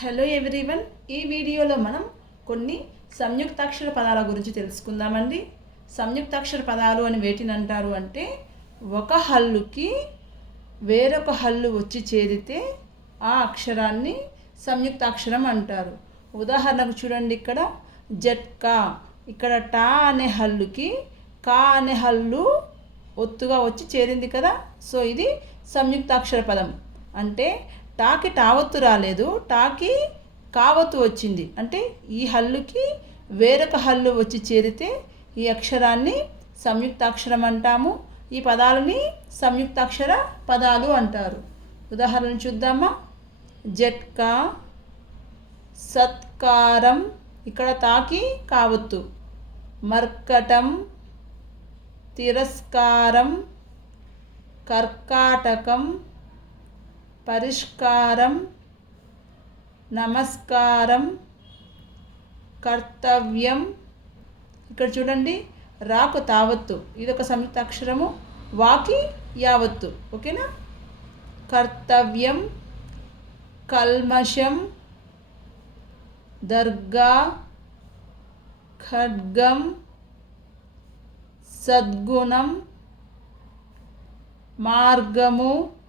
Hello everyone ఈ వీడియోలో మనం కొన్ని సంయుక్తాక్షర పదాల గురించి తెలుసుకుందామండి. సంయుక్తాక్షర పదాలు అని వేటిని అంటారు అంటే ఒక హల్లుకి వేరొక హల్లు వచ్చి చేరితే ఆ అక్షరాన్ని సంయుక్తాక్షరం అంటారు. ఉదాహరణకు చూడండి ఇక్కడ జట్కా ఇక్కడ టా అనే హల్లుకి కా అనే హల్లు ఒత్తుగా వచ్చి చేరింది కదా? సో ఇది సంయుక్తాక్షర పదం. అంటే టాకి టావత్తు రాలేదు టాకి కావత్తు వచ్చింది. అంటే ఈ హల్లుకి వేరొక హల్లు వచ్చి చేరితే ఈ అక్షరాన్ని సంయుక్తాక్షరం అంటాము. ఈ పదాలని సంయుక్తాక్షర పదాలు అంటారు. ఉదాహరణ చూద్దామా. జట్కా సత్కారం ఇక్కడ తాకి కావత్తు. మర్కటం తిరస్కారం కర్కాటకం పరిష్కారం నమస్కారం కర్తవ్యం. ఇక్కడ చూడండి రాకు తావత్తు. ఇది ఒక సంయుక్త అక్షరము. వాకి యావత్తు. ఓకేనా? కర్తవ్యం కల్మషం దర్గా ఖడ్గం సద్గుణం మార్గము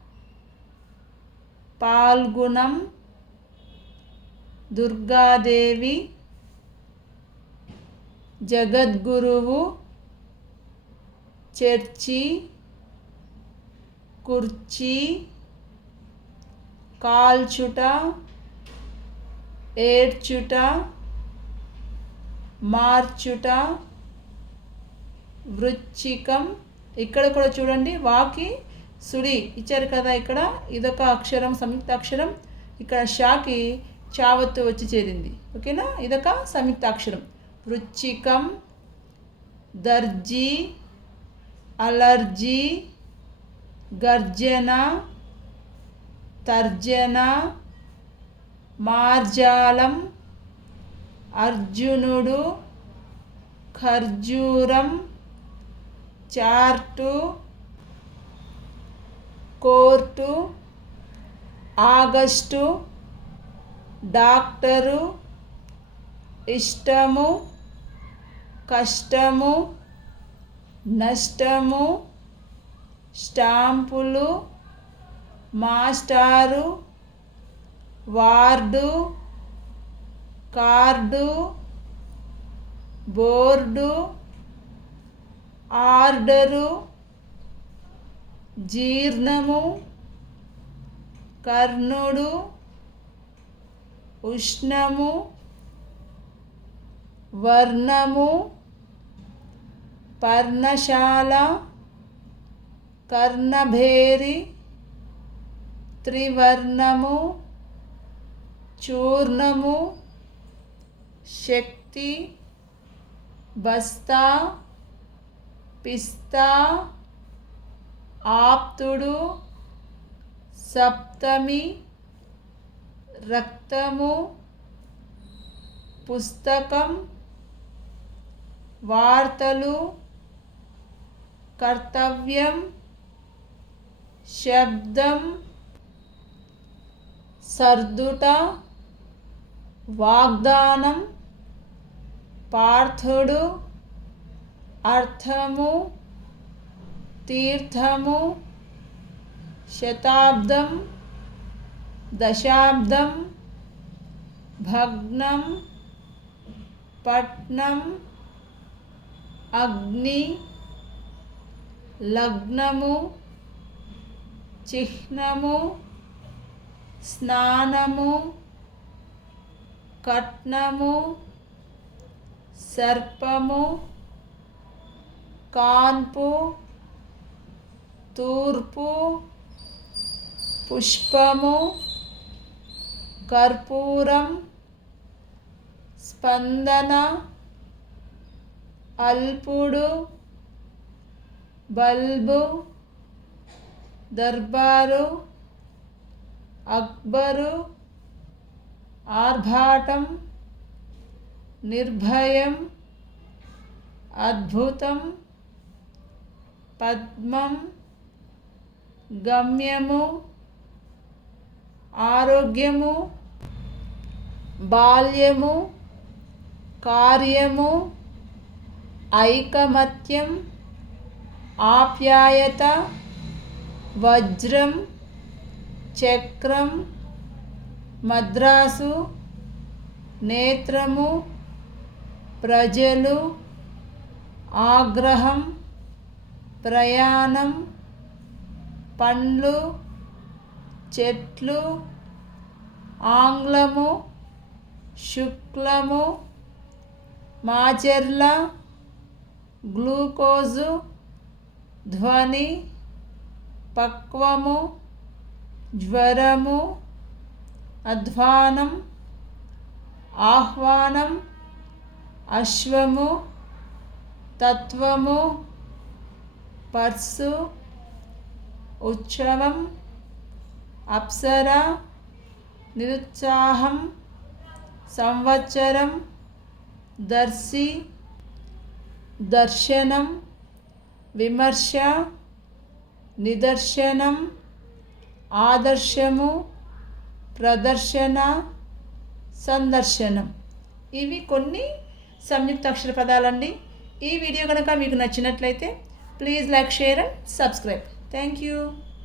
పాల్గుణం దుర్గాదేవి జగద్గురువు చర్చి కుర్చీ కాల్చుట ఏడ్చుట మార్చుట వృచ్చికం. ఇక్కడ కూడా చూడండి వాకి సుడి ఇచ్చారు కదా ఇక్కడ. ఇదొక అక్షరం సంయుక్త అక్షరం ఇక్కడ షాకి చావత్తు వచ్చి చేరింది. ఓకేనా? ఇదొక సంయుక్త అక్షరం వృచ్చికం దర్జీ అలర్జీ గర్జన తర్జన మార్జాలం అర్జునుడు ఖర్జూరం చార్టు కోర్టు ఆగస్టు డాక్టరు ఇష్టము కష్టము నష్టము స్టాంపులు మాస్టారు వార్డు కార్డు బోర్డు ఆర్డరు జీర్ణము కర్ణుడు ఉష్ణము వర్ణము పర్ణశాల కర్ణభేరి త్రివర్ణము చూర్ణము శక్తి బస్తా పిస్తా ఆప్తుడు సప్తమి రక్తము పుస్తకం వార్తలు కర్తవ్యం శబ్దం సర్దుట వాగ్దానం పార్థుడు అర్థము తీర్థము శతాబ్దం దశాబ్దం భగ్నం పట్నం అగ్ని లగ్నము చిహ్నము స్నానము కట్నము సర్పము కాన్పు తూర్పు పుష్పము కర్పూరం స్పందన అల్పుడు బల్బు దర్బారు అక్బరు ఆర్భాటం నిర్భయం అద్భుతం పద్మం గమ్యము ఆరోగ్యము బాల్యము కార్యము ఐకమత్యం ఆప్యాయత వజ్రం చక్రం మద్రాసు నేత్రము ప్రజలు ఆగ్రహం ప్రయాణం పండ్లు చెట్లు ఆంగ్లము శుక్లము మాచెర్ల గ్లూకోజు ధ్వని పక్వము జ్వరము అధ్వానం ఆహ్వానం అశ్వము తత్వము పర్సు ఉత్సవం అప్సర నిరుత్సాహం సంవత్సరం దర్శి దర్శనం విమర్శ నిదర్శనం ఆదర్శము ప్రదర్శన సందర్శనం. ఇవి కొన్ని సంయుక్తాక్షర పదాలండి. ఈ వీడియో కనుక మీకు నచ్చినట్లయితే please like share and subscribe. Thank you.